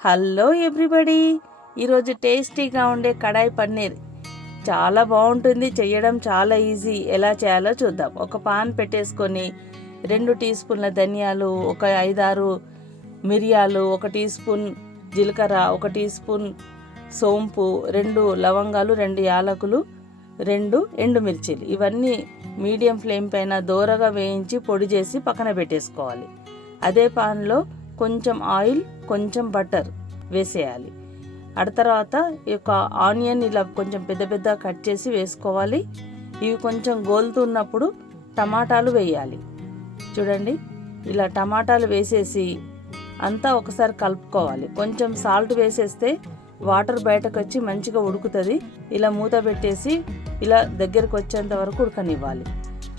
Hello everybody, ఈరోజు టేస్టీగా ఉండే కడాయి పన్నీర్ చాలా బాగుంటుంది. చేయడం చాలా ఈజీ. ఎలా చేయాలో చూద్దాం. ఒక పాన్ పెట్టేసుకొని 2 టీ స్పూన్ల ధనియాలు, ఒక 5-6 మిరియాలు, 1 టీ స్పూన్ జీలకర్ర, 1 టీ స్పూన్ సోంపు, 2 లవంగాలు, 2 యాలకులు, 2 ఎండుమిర్చీలు, ఇవన్నీ మీడియం ఫ్లేమ్ పైన దోరగా వేయించి పొడి చేసి పక్కన పెట్టేసుకోవాలి. అదే పాన్లో కొంచెం ఆయిల్, కొంచెం బటర్ వేసేయాలి. ఆ తర్వాత ఈ యొక్క ఆనియన్ ఇలా కొంచెం పెద్ద పెద్ద కట్ చేసి వేసుకోవాలి. ఇవి కొంచెం గోలుతున్నప్పుడు టమాటాలు వేయాలి. చూడండి, ఇలా టమాటాలు వేసేసి అంతా ఒకసారి కలుపుకోవాలి. కొంచెం సాల్ట్ వేసేస్తే వాటర్ బయటకు వచ్చి మంచిగా ఉడుకుతుంది. ఇలా మూత పెట్టేసి ఇలా దగ్గరకు వచ్చేంత వరకు ఉడకనివ్వాలి.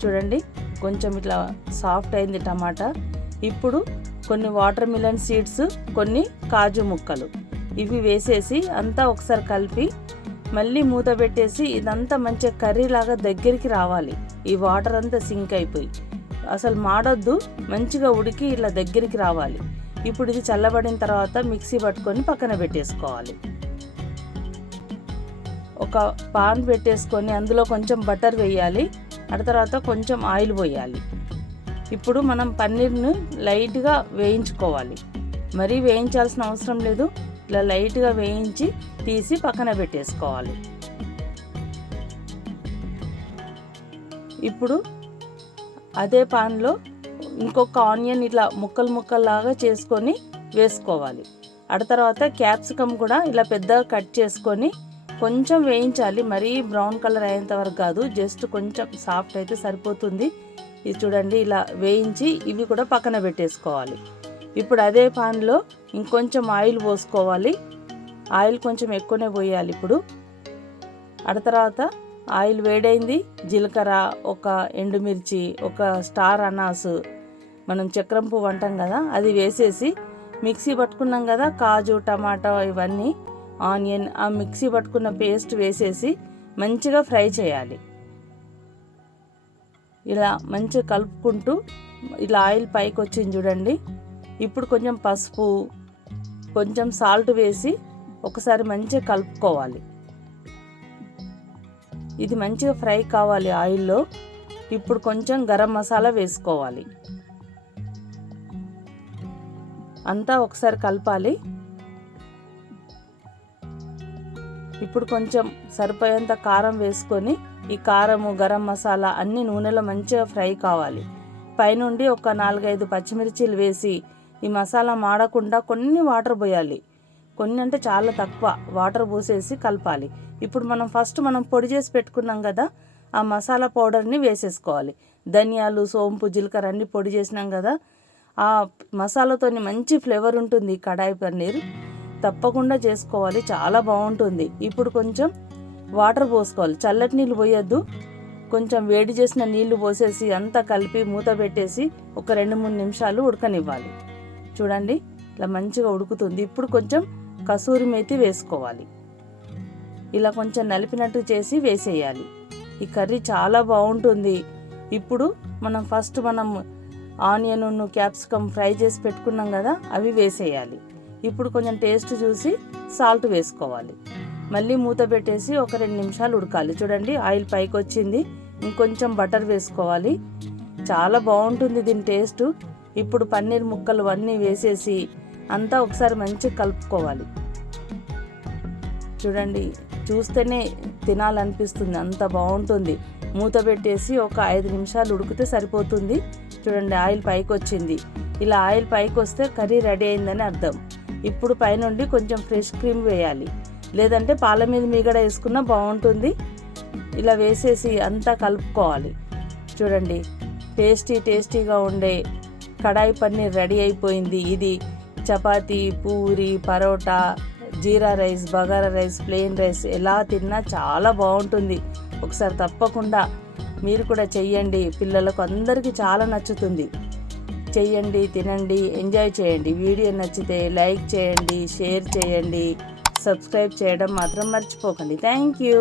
చూడండి, కొంచెం ఇట్లా సాఫ్ట్ అయింది టమాటా. ఇప్పుడు కొన్ని వాటర్ మిలన్ సీడ్స్, కొన్ని కాజు ముక్కలు ఇవి వేసేసి అంతా ఒకసారి కలిపి మళ్ళీ మూత పెట్టేసి ఇదంతా మంచిగా కర్రీ లాగా దగ్గరికి రావాలి. ఈ వాటర్ అంతా సింక్ అయిపోయి అసలు మాడొద్దు, మంచిగా ఉడికి ఇలా దగ్గరికి రావాలి. ఇప్పుడు ఇది చల్లబడిన తర్వాత మిక్సీ పట్టుకొని పక్కన పెట్టేసుకోవాలి. ఒక పాన్ పెట్టేసుకొని అందులో కొంచెం బటర్ వేయాలి. ఆ తర్వాత కొంచెం ఆయిల్ పోయాలి. ఇప్పుడు మనం పన్నీర్ను లైట్గా వేయించుకోవాలి. మరీ వేయించాల్సిన అవసరం లేదు. ఇలా లైట్గా వేయించి తీసి పక్కన పెట్టేసుకోవాలి. ఇప్పుడు అదే పాన్లో ఇంకొక ఆనియన్ ఇట్లా ముక్కలు ముక్కల్లాగా చేసుకొని వేసుకోవాలి. ఆ తర్వాత క్యాప్సికమ్ కూడా ఇలా పెద్దగా కట్ చేసుకొని కొంచెం వేయించాలి. మరీ బ్రౌన్ కలర్ అయ్యేంత వరకు కాదు, జస్ట్ కొంచెం సాఫ్ట్ అయితే సరిపోతుంది. ఇది చూడండి, ఇలా వేయించి ఇవి కూడా పక్కన పెట్టేసుకోవాలి. ఇప్పుడు అదే పాన్లో ఇంకొంచెం ఆయిల్ పోసుకోవాలి. ఆయిల్ కొంచెం ఎక్కువనే పోయాలి. ఇప్పుడు ఆ తర్వాత ఆయిల్ వేడైంది. జీలకర్ర, ఒక ఎండుమిర్చి, ఒక స్టార్ అనాసు, మనం చక్రం పువ్వు అంటాం కదా, అది వేసేసి మిక్సీ పట్టుకున్నాం కదా, కాజు, టమాటా, ఇవన్నీ, ఆనియన్, ఆ మిక్సీ పట్టుకున్న పేస్ట్ వేసేసి మంచిగా ఫ్రై చేయాలి. ఇలా మంచిగా కలుపుకుంటూ ఇలా ఆయిల్ పైకి వచ్చింది చూడండి. ఇప్పుడు కొంచెం పసుపు, కొంచెం సాల్ట్ వేసి ఒకసారి మంచిగా కలుపుకోవాలి. ఇది మంచిగా ఫ్రై కావాలి ఆయిల్లో. ఇప్పుడు కొంచెం గరం మసాలా వేసుకోవాలి. అంతా ఒకసారి కలపాలి. ఇప్పుడు కొంచెం సరిపోయేంత కారం వేసుకొని ఈ కారము, గరం మసాలా అన్ని నూనెలో మంచిగా ఫ్రై కావాలి. పైనుండి ఒక 4-5 పచ్చిమిర్చీలు వేసి ఈ మసాలా మాడకుండా కొన్ని వాటర్ పోయాలి. కొన్ని అంటే చాలా తక్కువ వాటర్ పోసేసి కలపాలి. ఇప్పుడు మనం పొడి చేసి పెట్టుకున్నాం కదా, ఆ మసాలా పౌడర్ని వేసేసుకోవాలి. ధనియాలు, సోంపు, జీలకర్ర అన్ని పొడి చేసినాం కదా, ఆ మసాలాతోని మంచి ఫ్లేవర్ ఉంటుంది. కడాయి పన్నీర్ తప్పకుండా చేసుకోవాలి, చాలా బాగుంటుంది. ఇప్పుడు కొంచెం వాటర్ పోసుకోవాలి. చల్లటి నీళ్ళు పోయొద్దు, కొంచెం వేడి చేసిన నీళ్లు పోసేసి అంతా కలిపి మూత పెట్టేసి ఒక 2-3 నిమిషాలు ఉడకనివ్వాలి. చూడండి, ఇలా మంచిగా ఉడుకుతుంది. ఇప్పుడు కొంచెం కసూరి మేతి వేసుకోవాలి. ఇలా కొంచెం నలిపినట్టు చేసి వేసేయాలి. ఈ కర్రీ చాలా బాగుంటుంది. ఇప్పుడు మనం ఆనియన్, క్యాప్సికమ్ ఫ్రై చేసి పెట్టుకున్నాం కదా, అవి వేసేయాలి. ఇప్పుడు కొంచెం టేస్ట్ చూసి సాల్ట్ వేసుకోవాలి. మళ్ళీ మూత పెట్టేసి ఒక 2 నిమిషాలు ఉడకాలి. చూడండి, ఆయిల్ పైకి వచ్చింది. ఇంకొంచెం బటర్ వేసుకోవాలి. చాలా బాగుంటుంది దీని టేస్ట్. ఇప్పుడు పన్నీర్ ముక్కలు అన్నీ వేసేసి అంతా ఒకసారి మంచిగా కలుపుకోవాలి. చూడండి, చూస్తేనే తినాలనిపిస్తుంది, అంత బాగుంటుంది. మూత పెట్టేసి ఒక 5 నిమిషాలు ఉడికితే సరిపోతుంది. చూడండి, ఆయిల్ పైకి వచ్చింది. ఇలా ఆయిల్ పైకి వస్తే కర్రీ రెడీ అయిందని అర్థం. ఇప్పుడు పైనుండి కొంచెం ఫ్రెష్ క్రీమ్ వేయాలి, లేదంటే పాల మీద మీగడ వేసుకున్నా బాగుంటుంది. ఇలా వేసేసి అంతా కలుపుకోవాలి. చూడండి, టేస్టీగా ఉండే కడాయి పన్నీర్ రెడీ అయిపోయింది. ఇది chapati, puri, paratha, jeera rice, bagara rice, plain rice ఎలా తిన్నా చాలా బాగుంటుంది. ఒకసారి తప్పకుండా మీరు కూడా చెయ్యండి. పిల్లలకు అందరికీ చాలా నచ్చుతుంది. చెయ్యండి, తినండి, ఎంజాయ్ చేయండి. వీడియో నచ్చితే లైక్ చేయండి, షేర్ చేయండి, సబ్స్క్రైబ్ చేయడం మాత్రం మర్చిపోకండి. Thank you.